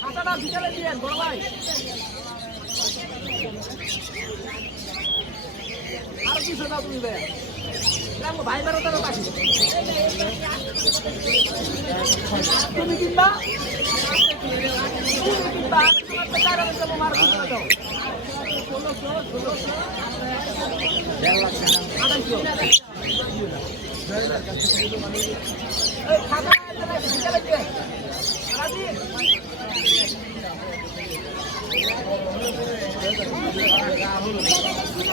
খাতাটা বিকালে দিয়েন বড় ভাই। আরো 200 দাও তুমি ভাই। ভাই বেরো তারও কাছে তুমি কিনবা তোমার দাও 1600 1600 1.5 লাখ টাকা